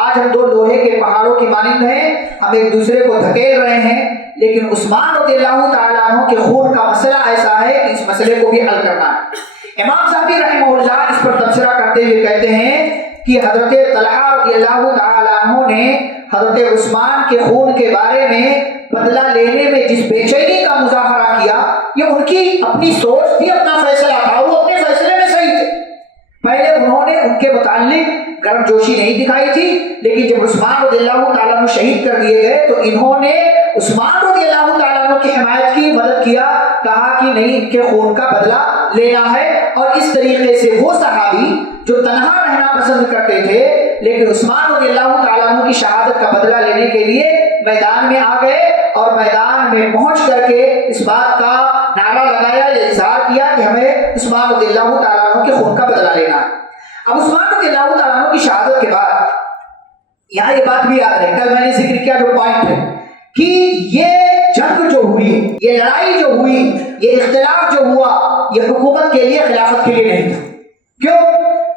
آج ہم 2 لوہے کے پہاڑوں کی مانند ہیں، ہم ایک دوسرے کو دھکیل رہے ہیں، لیکن عثمان رضی اللہ تعالیٰ عنہ کے خون کا مسئلہ ایسا ہے کہ اس مسئلے کو بھی حل کرنا ہے۔ امام صاحبی رحمہ اللہ اس پر تبصرہ کرتے ہوئے کہتے ہیں کہ حضرت طلحہ رضی اللہ تعالیٰ عنہ نے حضرت عثمان کے خون کے بارے میں بدلہ لینے میں جس بے چینی کا مظاہرہ کیا، یہ ان کی اپنی سوچ تھی، اپنا فیصلہ تھا، وہ اپنے فیصلے میں صحیح تھے۔ پہلے انہوں نے ان کے متعلق گرم جوشی نہیں دکھائی تھی، لیکن جب عثمان رضی اللہ تعالیٰ عنہ شہید کر دیے گئے تو انہوں نے عثمان رضی اللہ تعالیٰ عنہ کی حمایت کی، مدد کیا، کہا کہ نہیں، ان کے خون کا بدلہ لینا ہے۔ اور اس طریقے سے وہ صحابی جو تنہا رہنا پسند کرتے تھے لیکن عثمان رضی اللہ تعالیٰ عنہ کی شہادت کا بدلہ لینے کے لیے میدان میں آ گئے، اور میدان میں پہنچ کر کے اس بات کا نعرہ لگایا یا اظہار کیا کہ ہمیں عثمان رضی اللہ تعالیٰ عنہ کے خون کا بدلہ لینا ہے۔ اب عثمان رضی اللہ تعالیٰ عنہ کی شہادت کے بعد یہاں یہ بات بھی یاد رہے، کل میں نے ذکر کیا جو پوائنٹ ہے، کہ یہ جنگ جو ہوئی، یہ لڑائی جو ہوئی، یہ اختلاف جو ہوا، یہ حکومت کے لیے، خلافت کے لیے نہیں تھا۔ کیوں؟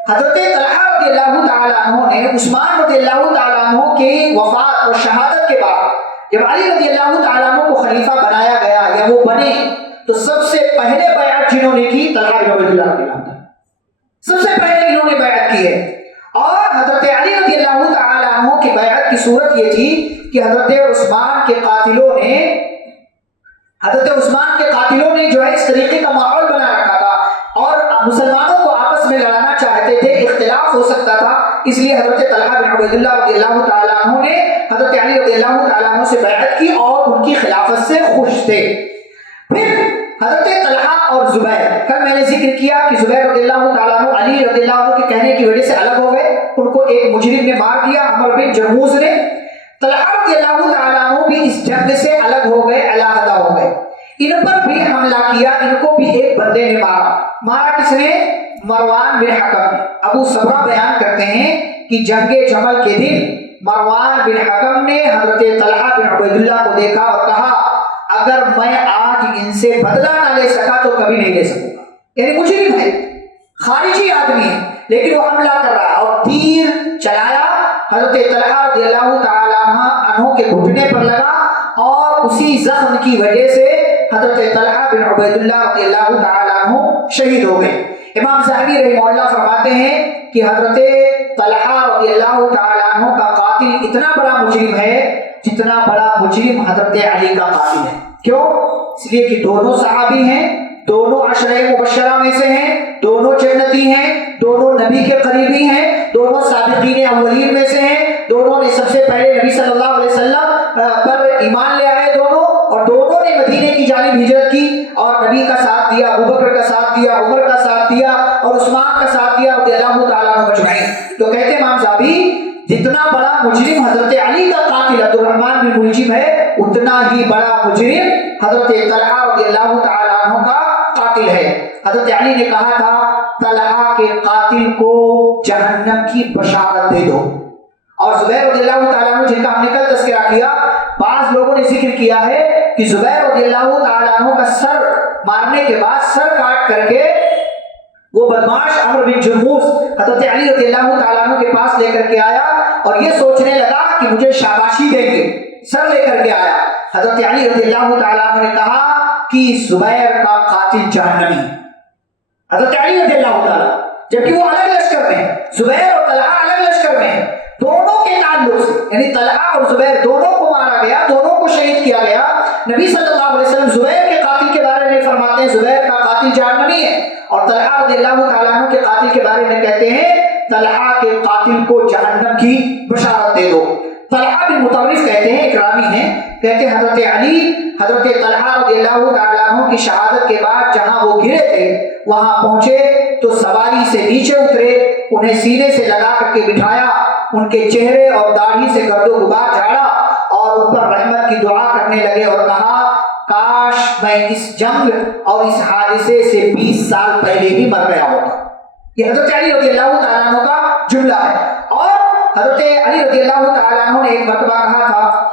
حضرت طلحہ رضی اللہ تعالیٰ عنہ نے عثمان رضی اللہ تعالیٰ عنہ کی وفات اور شہادت کے بعد جب علی رضی اللہ تعالیٰ عنہ کو خلیفہ بنایا گیا یا وہ بنے، تو سب سے پہلے بیعت جنہوں نے کی طلحہ بن عبید اللہ رضی اللہ عنہ، سب سے پہلے انہوں نے بیعت کی ہے۔ اور حضرت علی رضی اللہ تعالیٰ عنہ کی بیعت کی صورت یہ تھی کہ حضرت عثمان کے قاتلوں نے جو ہے اس طریقے کا ماحول بنا رکھا تھا، اور مسلمانوں کو آپس میں لڑانا چاہتے تھے، اختلاف ہو سکتا تھا، اس لیے حضرت طلحہ بن عبید اللہ رضی اللہ تعالیٰ عنہ نے حضرت علی رضی اللہ تعالیٰ عنہ سے بیعت کی اور ان کی خلافت سے خوش تھے۔ پھر حضرت طلحہ اور زبیر، کل میں نے ذکر کیا کہ زبیر رضی اللہ تعالیٰ عنہ علی رضی اللہ عنہ کے کہنے کی وجہ سے الگ ہو گئے، ان کو ایک مجرم نے مار دیا، عمر بن جرموز نے۔ طلحہ رضی اللہ تعالیٰ عنہ بھی اس جنگ سے الگ ہو گئے، علیحدہ ہو گئے، ان پر بھی حملہ کیا، ان کو بھی ایک بندے نے مارا کس نے؟ مروان بن حکم۔ ابو صبرہ بیان کرتے ہیں کہ جنگ جمل کے دن مروان بن حکم نے حضرت طلحہ بن عبید اللہ کو دیکھا اور کہا اگر میں آج ان سے بدلہ نہ لے سکا تو کبھی نہیں لے سکوں گا، یعنی مجرم ہے، خارجی آدمی ہے، لیکن وہ حملہ کر رہا اور تیر چلایا، حضرت طلحہ رضی اللہ تعالیٰ عنہ کے گھٹنے پر لگا اور اسی زخم کی وجہ سے حضرت طلحہ بن عبید اللہ رضی اللہ تعالیٰ عنہ شہید ہو گئے۔ امام ذہبی رحمہ اللہ فرماتے ہیں کہ حضرت طلحہ رضی اللہ تعالیٰ عنہ کا قاتل اتنا بڑا مجرم ہے جتنا بڑا مجرم حضرت علی کا قاتل ہے۔ کیوں؟ اس لیے کہ دونوں صحابی ہیں، دونوں عشرہ مبشرہ میں سے ہیں، دونوں جنتی ہیں، دونوں نبی کے قریبی ہیں، دونوں سابقین اولین میں سے ہیں، دونوں نے سب سے پہلے نبی صلی اللہ علیہ وسلم پر ایمان لے آئے دونوں، اور دونوں نے مدینے کی جانب ہجرت کی اور نبی کا ساتھ دیا، ابو بکر کا ساتھ دیا، عمر کا ساتھ دیا اور عثمان کا ساتھ دیا رضی اللہ تعالیٰ عنہ اجمعین۔ تو کہتے ہیں امام زابی جتنا بڑا مجرم حضرت علی کا قاتل عبد الرحمن بن ملجم ہے، اتنا ہی بڑا مجرم حضرت طلحہ رضی اللہ تعالیٰ عنہ کا قاتل ہے۔ حضرت علی نے کہا تھا طلحہ کے قاتل کو جہنم کی بشارت دے دو، اور زبیر رضی اللہ تعالیٰ عنہ جن کا ہم نے کل تذکرہ کیا، بعض لوگوں نے ذکر کیا ہے کہ زبیر رضی اللہ تعالیٰ عنہ کا سر مارنے کے بعد سر کاٹ کر کے وہ بدماش عمرو بن جرموس حضرت علی رضی اللہ تعالیٰ عنہ کے پاس لے کر کے آیا اور یہ سوچنے لگا کہ مجھے شاباشی دیں گے، سر لے کر کے آیا۔ حضرت علی رضی اللہ تعالیٰ عنہ نے کہا کہ زبیر کا قاتل جہنمی، حضرت علی رضی اللہ تعالیٰ، جبکہ وہ الگ لشکر میں ہیں، زبیر اور طلحہ الگ لشکر میں ہیں، دونوں کے تعلق سے یعنی طلحہ اور زبیر دونوں کو مارا گیا، دونوں کو شہید کیا گیا۔ نبی صلی اللہ علیہ وسلم زبیر کے قاتل کے بارے میں فرماتے ہیں زبیر کا قاتل جہنمی ہے، اور طلحہ رضی اللہ تعالیٰ عنہ کے قاتل کے بارے میں کہتے ہیں طلحہ کے قاتل کو جہنم کی بشارت دے دو۔ طلحہ بن مطرف کہتے ہیں، اکرامی ہیں، کہتے ہیں حضرت علی حضرت طلحہ رضی اللہ تعالیٰ عنہ کی شہادت کے بعد جہاں وہ گرے تھے وہاں پہنچے تو سواری سے نیچے اترے، انہیں سینے سے لگا کر کے بٹھایا، ان کے چہرے اور داڑھی سے گرد و غبار جھاڑا اور ان پر رحمت کی دعا کرنے لگے اور کہا کاش میں اس جنگ اور اس حادثے سے 20 سال پہلے ہی مر گیا ہوتا۔ یہ حضرت علی رضی اللہ تعالیٰ عنہ کا جملہ ہے۔ اور حضرت علی رضی اللہ تعالیٰ عنہ نے ایک مرتبہ کہا تھا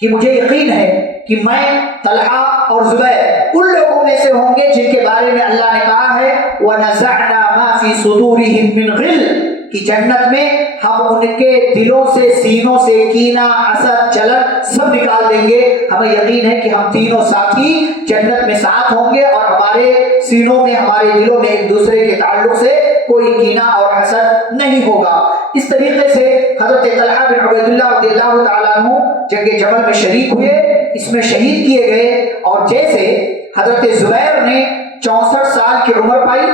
کہ مجھے یقین ہے کہ میں طلحہ اور زبیر ان لوگوں میں سے ہوں گے جن کے بارے میں اللہ نے کہا ہے وَنَزَعْنَا مَا فِي صُدُورِهِم مِّن غِلٍّ، کہ جنت میں ہم ان کے دلوں سے سینوں سے کینہ، حسد، جلن سب نکال دیں گے۔ ہمیں یقین ہے کہ ہم تینوں ساتھی جنت میں ساتھ ہوں گے اور ہمارے سینوں میں ہمارے دلوں میں ایک دوسرے کے تعلق سے کوئی کینہ اور حسد نہیں ہوگا۔ اس طریقے سے حضرت طلحہ بن عبید اللہ رضی اللہ تعالیٰ عنہ جنگ جمل میں شریک ہوئے، اس میں شہید کیے گئے، اور جیسے حضرت زبیر نے 64 سال کی عمر پائی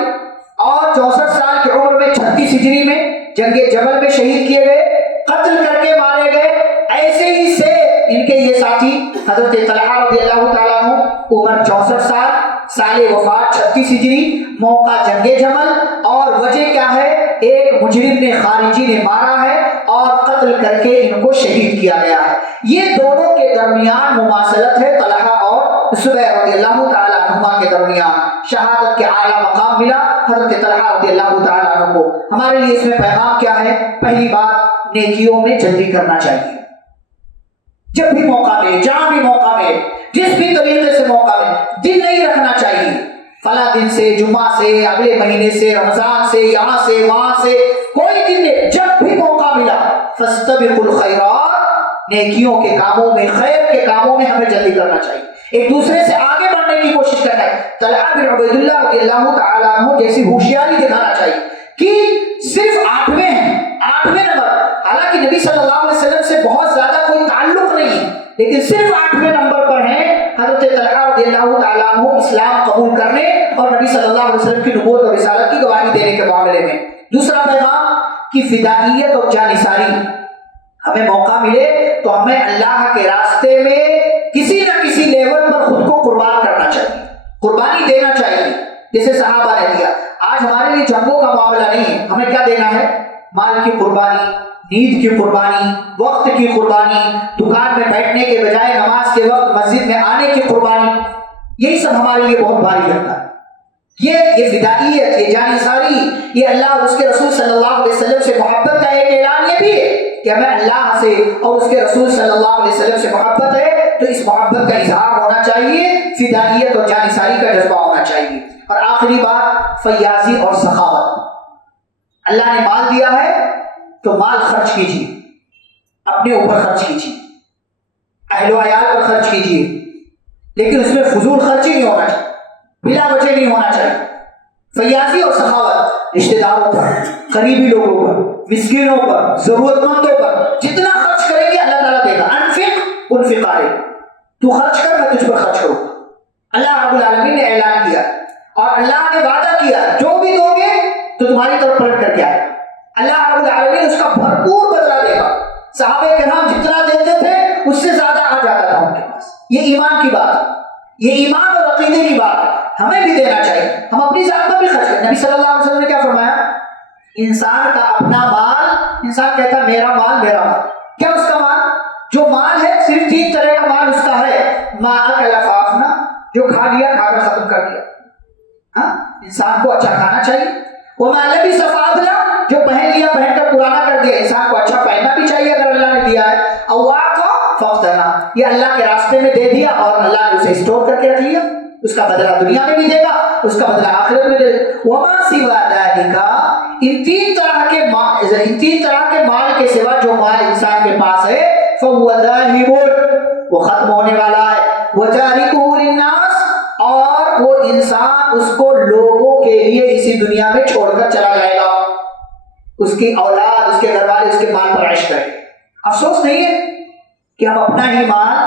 اور 64 سال کی عمر میں 36 ہجری میں جنگ جمل میں شہید کیے گئے، قتل کر کے مارے گئے، ایسے ہی سے ان کے یہ ساتھی حضرت طلحہ رضی اللہ تعالیٰ عنہ عمر 64 سال، سال وفات 36 ہجری، موقع جنگ جمل، اور وجہ کیا ہے؟ ایک مجرم نے خارجی نے مارا ہے اور قتل کر کے ان کو شہید کیا گیا ہے۔ یہ دونوں کے درمیان مماثلت ہے، طلحہ اور زبیر رضی اللہ تعالیٰ عنہما کے درمیان شہادت کے اعلیٰ مقام ملا حضرت طلحہ رضی اللہ تعالیٰ عنہ کو۔ ہمارے لیے اس میں پیغام کیا ہے؟ پہلی بات، نیکیوں میں جلدی کرنا چاہیے، جب بھی موقع ملے، جہاں بھی موقع ملے، جس بھی طریقے سے موقع ملے، دن نہیں رکھنا چاہیے فلاں دن سے، جمعہ سے، اگلے مہینے سے، رمضان سے، یہاں سے وہاں سے، کوئی دن نہیں، جب بھی موقع ملا فاستبقوا الخیرات، نیکیوں کے کاموں میں، خیر کے کاموں میں ہمیں جلدی کرنا چاہیے، ایک دوسرے سے آگے بڑھنے کی کوشش کرنا ہے۔ طلحہ بن عبید اللہ رضی اللہ تعالیٰ عنہ جیسی ہوشیاری دکھانا چاہیے کہ صرف 8ویں ہیں، 8ویں نمبر، حالانکہ نبی صلی اللہ علیہ وسلم سے بہت زیادہ کوئی تعلق نہیں ہے، لیکن صرف 8ویں نمبر پر ہیں حضرت طلحہ رضی اللہ تعالیٰ عنہ اسلام قبول کرنے اور نبی صلی اللہ علیہ وسلم کی نبوت اور رسالت کی گواہی دینے کے معاملے میں۔ دوسرا پیغام کہ فدائیت اور جانثاری، ہمیں موقع ملے تو ہمیں اللہ کے راستے میں کسی نہ کسی لیول پر خود کو قربان کرنا چاہیے، قربانی دینا چاہیے، جیسے صحابہ نے دیا۔ آج ہمارے لیے جنگوں کا معاملہ نہیں ہے، ہمیں کیا دینا ہے؟ مال کی قربانی، نیند کی قربانی، وقت کی قربانی، دکان میں بیٹھنے کے بجائے نماز کے وقت مسجد میں آنے کی قربانی، یہی سب ہمارے لیے بہت بھاری لگتا ہے۔ یہ فدائیت، یہ جانثاری، یہ اللہ اور اس کے رسول صلی اللہ علیہ وسلم سے محبت کا ایک اعلان یہ بھی ہے کہ ہمیں اللہ سے اور اس کے رسول صلی اللہ علیہ وسلم سے محبت ہے تو اس محبت کا اظہار ہونا چاہیے، فدائیت اور جانثاری کا جذبہ ہونا چاہیے۔ اور آخری بات، فیاضی اور سخاوت، اللہ نے مال دیا ہے تو مال خرچ کیجیے، اپنے اوپر خرچ کیجیے، اہل و عیال پر خرچ کیجیے، لیکن اس میں فضول خرچی نہیں ہونا چاہیے، بلا وجہ نہیں ہونا چاہیے۔ فیاضی اور سخاوت، رشتہ داروں پر، قریبی لوگوں پر، مسکینوں پر، ضرورت مندوں پر جتنا خرچ کریں گے اللہ تعالیٰ دے گا۔ انفق انفق علیک، تو خرچ کر میں تجھ پر خرچ کروں گا، اللہ رب العالمین نے اعلان کیا۔ اور اللہ نے وعدہ کیا جو بھی دو گے تو تمہاری طرف پلٹ کر کے آئے گا. اللہ رب العالمین اس کا بھرپور بدلہ دے گا. صحابہ کرام جتنا دیتے تھے اس سے زیادہ آ جاتا تھا ان کے پاس. یہ ایمان کی بات ہے, یہ ایمان اور عقیدے کی بات ہے. ہمیں بھی دینا چاہیے, ہم اپنی ذات پر بھی خرچ کریں. نبی صلی اللہ علیہ وسلم نے کیا فرمایا؟ انسان کا اپنا مال, انسان کہتا ہے میرا مال میرا مال. کیا اس کا مال؟ جو مال ہے صرف 3 طرح کا مال اس کا ہے. ما اکل فافنا, جو کھا لیا کھا کر ختم کر دیا. ہاں, انسان کو اچھا کھانا چاہیے. وما لبس فابلا, جو پہن لیا پہن کر پرانا کر دیا. انسان کو اچھا پہننا بھی چاہیے اگر اللہ نے دیا ہے. اواقا فقتنا, یہ اللہ کے راستے میں دے دیا اور اللہ نے اسے اسٹور کر کے رکھ لیا. اس کا بدلہ دنیا میں بھی دے گا, اس کا بدلہ آخرت میں دے گا. وما سوا ذالک, ان 3 طرح کے مال کے سوا جو مال انسان کے پاس ہے فهو ذاهب, وہ ختم ہونے والا ہے. وتاركه للناس, اور وہ انسان اس کو لوگوں کے لیے اسی دنیا میں چھوڑ کر چلا جائے گا. اس کی اولاد, اس کے گھر والے اس کے مال پر عیش کریں. افسوس نہیں ہے کہ ہم اپنا ہی مال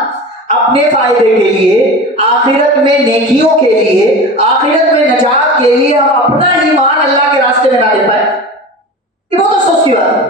اپنے فائدے کے لیے, آخرت میں نیکیوں کے لیے, آخرت میں نجات کے لیے ہم اپنا ہی مال اللہ کے راستے میں نہ دے پائے. یہ بہت افسوس کی بات ہے.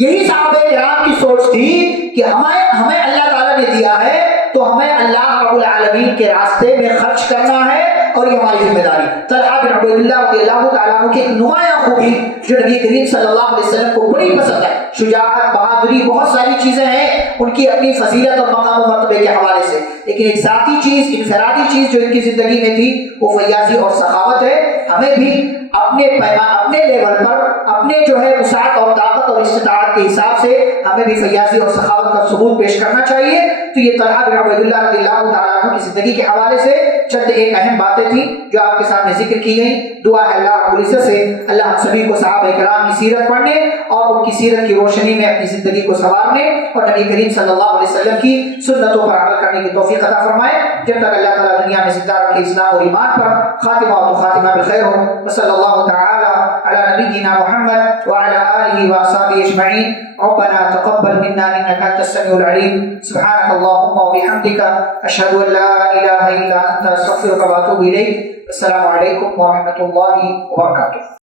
یہی صحابہ کرام کی سوچ تھی کہ ہمیں اللہ تعالیٰ نے دیا ہے تو ہمیں اللہ رب العالمین کے راستے میں خرچ کرنا ہے, اور یہ ہماری ذمہ داری. طلحہ بن عبید اللہ رضی اللہ تعالیٰ عنہ کی ایک نمایاں خوبی جو نبی کریم صلی اللہ علیہ وسلم کو بڑی پسند ہے, شجاعت, بہادری, بہت ساری چیزیں ہیں ان کی اپنی فضیلت اور مقام و مرتبے کے حوالے سے, لیکن ایک ذاتی چیز, انفرادی چیز جو ان کی زندگی میں تھی وہ فیاضی اور سخاوت ہے. ہمیں بھی اپنے لیول پر, اپنے جو ہے وسعت اور طاقت اور استطاعت کے حساب سے ہمیں بھی فیاضی اور سخاوت کا ثبوت پیش کرنا چاہیے. تو یہ طلحہ بن عبید اللہ رضی اللہ تعالیٰ عنہ کی زندگی کے حوالے سے چند ایک اہم باتیں تھیں جو آپ کے سامنے ذکر کی گئیں. دعا ہے اللہ رب العزت سے اللہ ہم سبھی کو صحابہ کرام کی سیرت پڑھنے اور ان کی سیرت کی روشنی میں اپنی زندگی کو سنوارنے اور نبی کریم صلی اللہ علیہ وسلم کی سنتوں پر عمل کرنے کی توفیق عطا فرمائے. جب تک اللہ تعالیٰ دنیا میں زندہ رکھے اسلام اور ایمان پر, خاتمہ اور خاتمہ بالخیر ہو. وصلی اللہ تعالی علی نبینا محمد وعلی آلہ واصحابہ اجمعین. ربنا تقبل منا انك انت السميع العليم. سبحانك اللهم وبحمدك اشهد ان لا اله الا انت استغفرك واتوب اليك. السلام علیکم ورحمۃ اللہ وبرکاتہ.